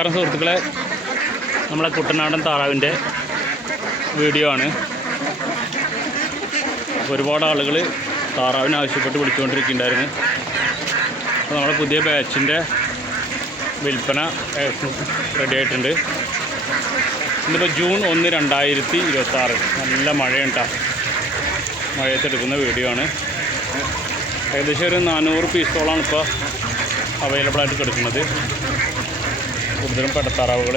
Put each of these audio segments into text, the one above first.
നമസ്കാരം സുഹൃത്തുക്കളെ, നമ്മളെ കുട്ടനാടൻ താറാവിൻ്റെ വീഡിയോ ആണ്. ഒരുപാട് ആളുകൾ താറാവിന് ആവശ്യപ്പെട്ട് വിളിച്ചുകൊണ്ടിരിക്കുന്നുണ്ടായിരുന്നു. അപ്പോൾ നമ്മുടെ പുതിയ ബാച്ചിൻ്റെ വിൽപ്പന റെഡി ആയിട്ടുണ്ട്. ഇന്നിപ്പോൾ ജൂൺ 1, 2026. നല്ല മഴയുണ്ടാ. മഴയത്തെടുക്കുന്ന വീഡിയോ ആണ്. ഏകദേശം ഒരു 400 പീസോളാണ് ഇപ്പോൾ അവൈലബിൾ ആയിട്ട് കിടക്കുന്നത്. കൂടുതലും പെടത്താറാവുകൾ.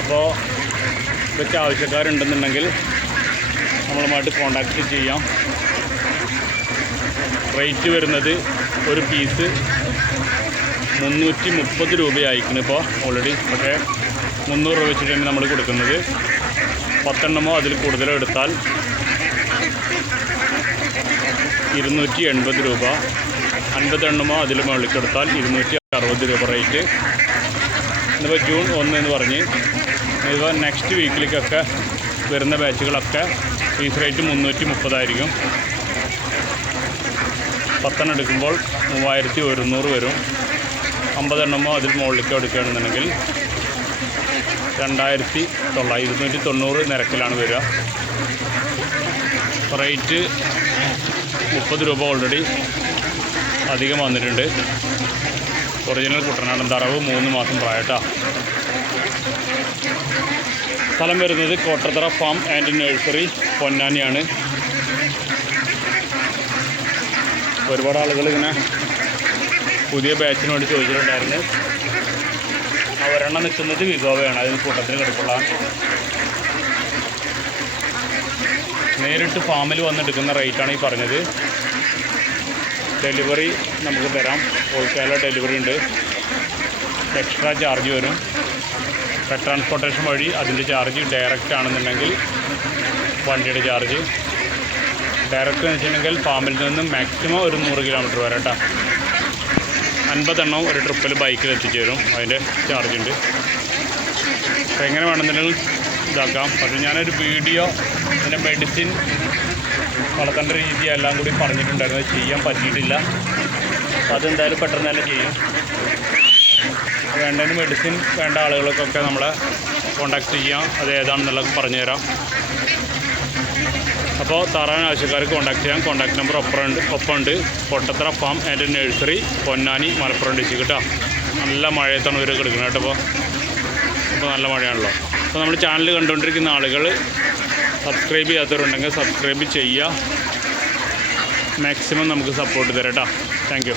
അപ്പോൾ ഇതൊക്കെ ആവശ്യക്കാരുണ്ടെന്നുണ്ടെങ്കിൽ നമ്മളുമായിട്ട് കോണ്ടാക്റ്റ് ചെയ്യാം. റേറ്റ് വരുന്നത് ഒരു പീസ് 330 രൂപയായിരിക്കുന്നു ഇപ്പോൾ ഓൾറെഡി. പക്ഷേ 300 രൂപ വെച്ചിട്ടാണ് നമ്മൾ കൊടുക്കുന്നത്. 10 എണ്ണമോ അതിൽ കൂടുതലോ എടുത്താൽ 280 രൂപ. 50 എണ്ണമോ അതിൽ മുകളിലെടുത്താൽ 260 രൂപ റേറ്റ്. ഇന്നിപ്പോൾ ജൂൺ 1 എന്ന് പറഞ്ഞ് ഇപ്പോൾ നെക്സ്റ്റ് വീക്കിലേക്കൊക്കെ വരുന്ന ബാച്ചുകളൊക്കെ ഫീസ് റേറ്റ് 330 ആയിരിക്കും. 10 എണ്ണം എടുക്കുമ്പോൾ 3100 വരും. 50 എണ്ണമോ അതിൽ മുകളിലേക്ക് എടുക്കുകയാണെന്നുണ്ടെങ്കിൽ 290 നിരക്കിലാണ് വരിക. റേറ്റ് 30 രൂപ ഓൾറെഡി അധികം വന്നിട്ടുണ്ട്. ഒറിജിനൽ കുട്ടനാടൻ താറാവ് 3 മാസം പ്രായട്ടാ. സ്ഥലം വരുന്നത് കോട്ടത്തറ ഫാം ആൻഡ് നഴ്സറി, പൊന്നാനിയാണ്. ഒരുപാട് ആളുകൾ ഇങ്ങനെ പുതിയ ബാച്ചിന് വേണ്ടി ചോദിച്ചിട്ടുണ്ടായിരുന്നു. ഒരെണ്ണം നിൽക്കുന്നത് വിഗോവയാണ്. അതിന് കൂട്ടത്തിന് കിടപ്പുള്ള നേരിട്ട് ഫാമിൽ വന്നെടുക്കുന്ന റേറ്റാണ് ഈ പറഞ്ഞത്. ഡെലിവറി നമുക്ക് തരാം. ഹോൾസെയിലർ ഡെലിവറി ഉണ്ട്. എക്സ്ട്രാ ചാർജ് വരും. ട്രാൻസ്പോർട്ടേഷൻ വഴി അതിൻ്റെ ചാർജ്. ഡയറക്റ്റ് ആണെന്നുണ്ടെങ്കിൽ വണ്ടിയുടെ ചാർജ്. ഡയറക്റ്റ് എന്ന് വെച്ചിട്ടുണ്ടെങ്കിൽ ഫാമിൽ നിന്ന് മാക്സിമം ഒരു 100 കിലോമീറ്റർ വരെ കേട്ടോ. 50 എണ്ണം ഒരു ട്രിപ്പിൽ ബൈക്കിൽ എത്തിച്ചു തരും. അതിൻ്റെ ചാർജ് ഉണ്ട്. അപ്പോൾ എങ്ങനെ വേണമെന്നുണ്ടെങ്കിൽ ഇതാക്കാം. പക്ഷേ ഞാനൊരു വീഡിയോ ഇതിൻ്റെ മെഡിസിൻ വളർത്തേണ്ട രീതി എല്ലാം കൂടി പറഞ്ഞിട്ടുണ്ടായിരുന്നു. ചെയ്യാൻ പറ്റിയിട്ടില്ല. അപ്പോൾ അതെന്തായാലും പെട്ടെന്ന് തന്നെ ചെയ്യും. വേണ്ടതിന് മെഡിസിൻ വേണ്ട ആളുകൾക്കൊക്കെ നമ്മളെ കോണ്ടാക്ട് ചെയ്യാം. അത് ഏതാണെന്നുള്ളത് പറഞ്ഞുതരാം. അപ്പോൾ താറാവിന് ആവശ്യക്കാർക്ക് കോണ്ടാക്ട് ചെയ്യാം. കോണ്ടാക്ട് നമ്പർ ഒപ്പമുണ്ട്. Kottathara farm and nursery, Ponnani, Malappuram district കേട്ടോ. നല്ല മഴയത്താണ് ഇവർ കിടക്കുന്നത് കേട്ടോ. ഇപ്പോൾ നല്ല മഴയാണല്ലോ. അപ്പോൾ നമ്മൾ ചാനൽ കണ്ടുകൊണ്ടിരിക്കുന്ന ആളുകൾ സബ്സ്ക്രൈബ് ചെയ്യാത്തവരുണ്ടെങ്കിൽ സബ്സ്ക്രൈബ് ചെയ്യുക. മാക്സിമം നമുക്ക് സപ്പോർട്ട് തരാം കേട്ടോ. Thank you.